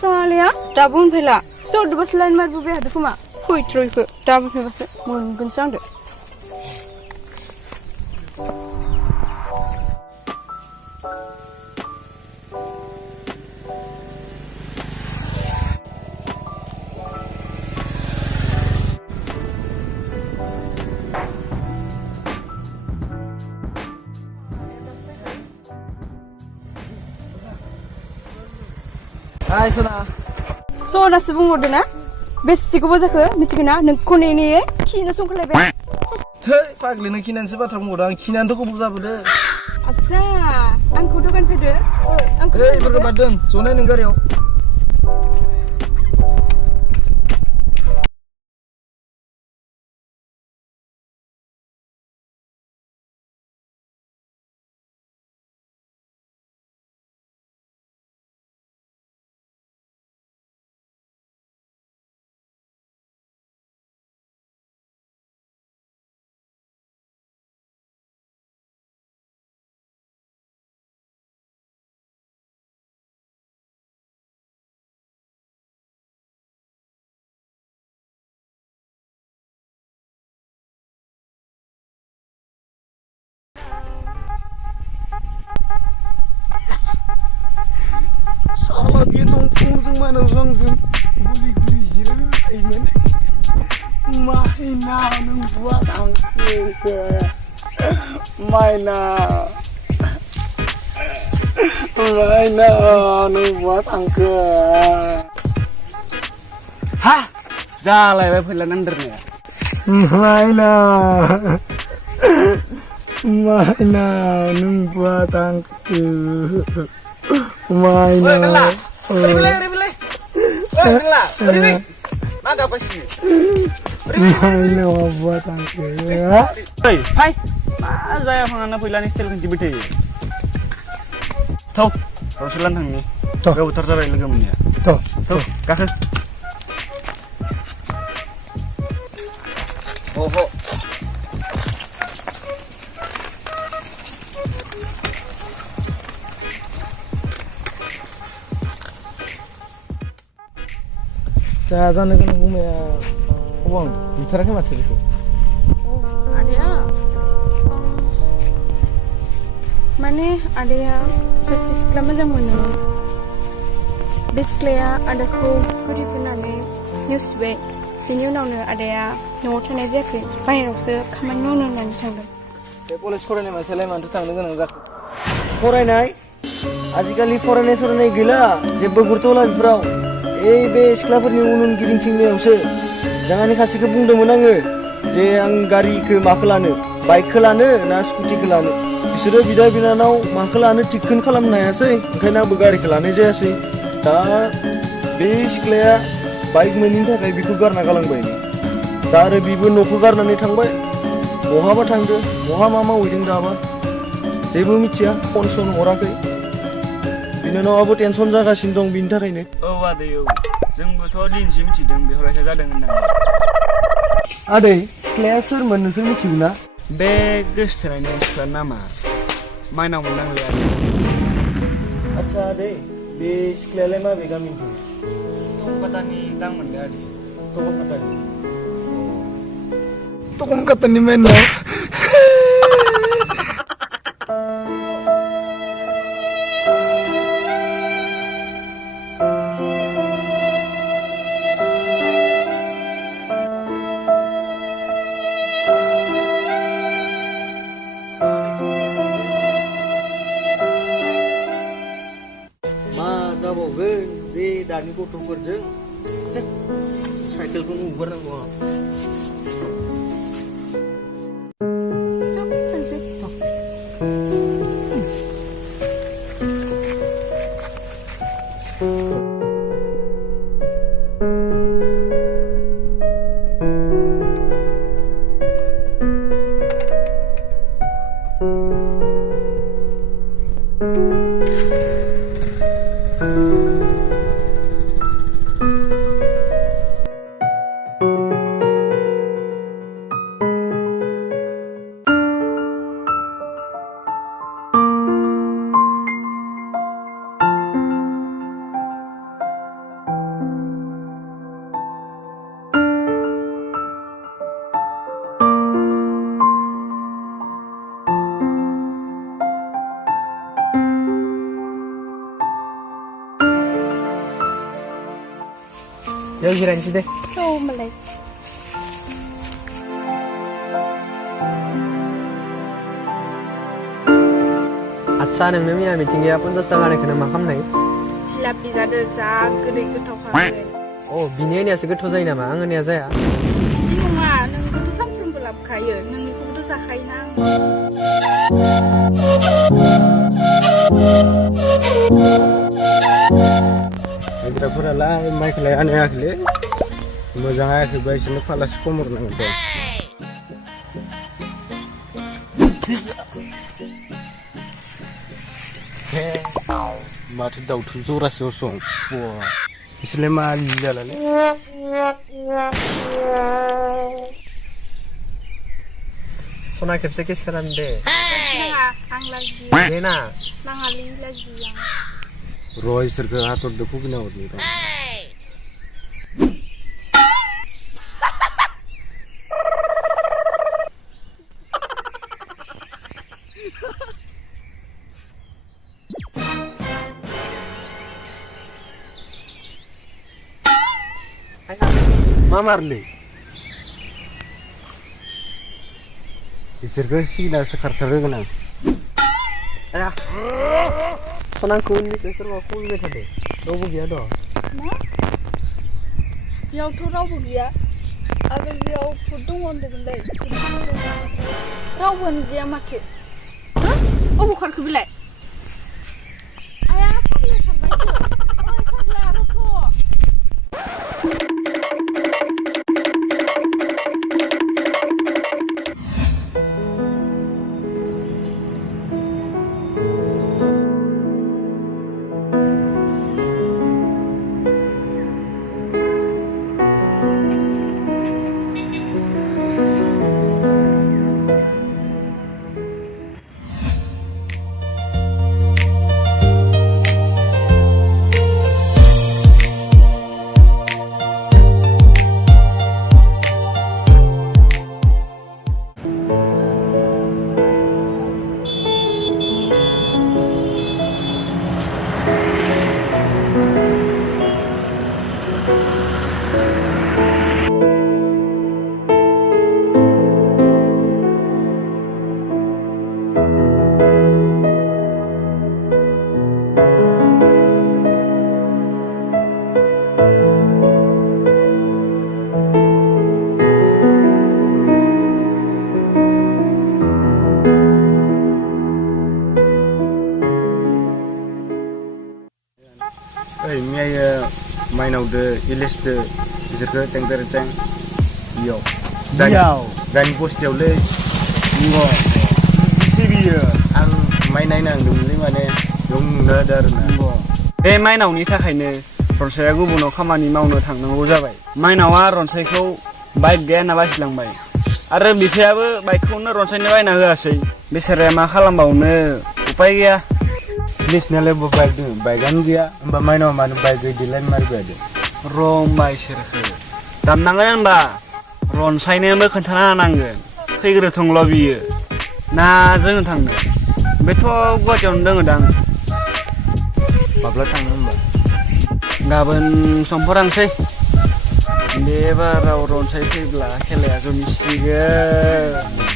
Salia, Dabun Villa, so the bus line might be at the Kuma. Who it through Dabun was more concerned. Hai Sona. So that's the one dinner. Best sick was a cur, Michigana, Nukuni, Kina Suncle. Fagla na kinan sa batang mo dang kinan to ko buza bude. Acha, Uncle Dugan Peter. Uncle, Eh, berkebadan. Sona nenggar yo. Sama gitu punggung mana langsung guli sih iman. Maina nung buat angke. Maina nung buat angke. Hah? Zalai we pula nandernya. Maina nung buat angke. Maina. Beli. Naga pasti. Maina buat angke. Hei, hai. Saya pangan pula ni stel kunci bete. Tahu, Rasulan hang ni. Kau utar sarai lagi punya. Tahu, kakak. Oh. 자, 자네 그는 보면 호방 밑에라게 맞춰주고. Ada. Mane ada chesis klama jamuna. Bisklaya ada ko kuri punane newswe. Tini unauna ada no thane jakai. Bairokse khamani mauna nan thangdों. बे college फरायनाय मानसियालाय मानोथो थांनो गोनां जाखो फरायनाय आजिखालि फरायनाय गैला जेबो गुरुत्व होला बेफोराव बे सिख्लाफोरनि उन गिदिंथिंनायावसो जानानै खासेखौ बुंदोंमोन आङो जे आं गारिखौ माखौ लानो बाइकखौ लानो ना स्कुटिखौ लानो बिसोरो बिदा बिनानाव माखौ लानो थिगखौनो खालामनो हायासै ओंखायनो आंबो गारिखौ लानाय जायासै दा बे सिख्लाया बाइक मोनैनि थाखाय बिखौ गारना गालांबाय दा आरो बिबो न'खौ गारनानै थांबाय बहाबा थांदो बहा मा मावहैदों दाबा जेबो मिथिया फन सन हराखै बिनानावाबो टेनसन जागासिनो दं बिनि थाखायनो औ आदै औ जोंबोथ' दिनैसो मिथिदों बेफोरबायसा जादों होननानै आदै सिख्लाया सोरमोन नोंसोर मिथिगौ ना बे गोसोथोनायनि सिख्लानि नामा माइनावमोन नांलै आदै आच्छा आदै बे सिख्लायालाय माबे गामिनि टंकाटानि गां मोनदों आदै टंकाटानि मेन जाबावगोन बे दानि गथ'फोरजों साइकेलखौ नुगोरनांगौ बेयाव जिरायनोसै दे औ होमबालाय आदसा नोंनो मिया मिथिंगाया 50 थाखा होनायखौनो मा खालामनाय जिलापि जादो जा गोदै गोथावखागोन अ बिनि होनायासो गोथाव जायो नामा आं होनाया जाया बिदि नङा नोंखौथ' सानफ्रोमबो लाबोखायो नोंनिखौबोथ' जाखायोना हाजिराफोरालाय माइखौलाय हानो हायाखैलै मोजां हायाखैबा इसोरनो फालासे खम हरनांगोन माथो दाउथु जरासे हरसं बिसोरलाय मा लिलालालै सना खेबसे किस खालाम दे नाङा आं लाजियो दे ना नाङालै लाजियो आं र' इसोरखौ हाथरदो खुगिना हरनि र' मा मारलै इसोरखौ सिगिनासो खारथारगोन आं सनाखौ उननिफ्राय सोरबा खमिबाय थादो रावबो गैया द' मा बेयावथ' रावबो गैया आगोल बेयाव फुद दङ होनदोंमोनलै रावबोआनो गैया माथो अबाव खारखो बेलाय आया फाग्ला खारबायसो ओइ फाग्ला रथ' ओइ मैया माइनावदो इलिसदो बिसोरखौ टेंदेर टें इयाव जानि बस्तियावलै सिबियो आं माइ नायनो थांदोंमोनलै माने बेयाव नुनो होदो आरोना बे माइनावनि थाखायनो रनसाया गुबुनाव खामानि मावनो थांनांगौ जाबाय माइनावा रनसायखौ बाइक गैया होनना बासिलांबाय आरो बिफायाबो बाइकखौनो रनसायनो बायना होआसै बेसाराया मा खालामबावनो उपाय गैया इलिसनालाय बाइक दङ बाइकआनो गैया होमबा माइनावा मानो बाइक गैयैलाय मारिबाय र' होमबा इसोरखौ दामनांगोन होनबा रनसायनोबो खोन्थाना होनांगोन फैग्रोथोंल' बियो ना जोङो थांनो बेथ' गुवाहाटियावनो दङ दां माब्ला थांनो होमबा गाबोन समफोरांसै बे बाराव रनसाय फैब्ला खेलाया जमिसिगोन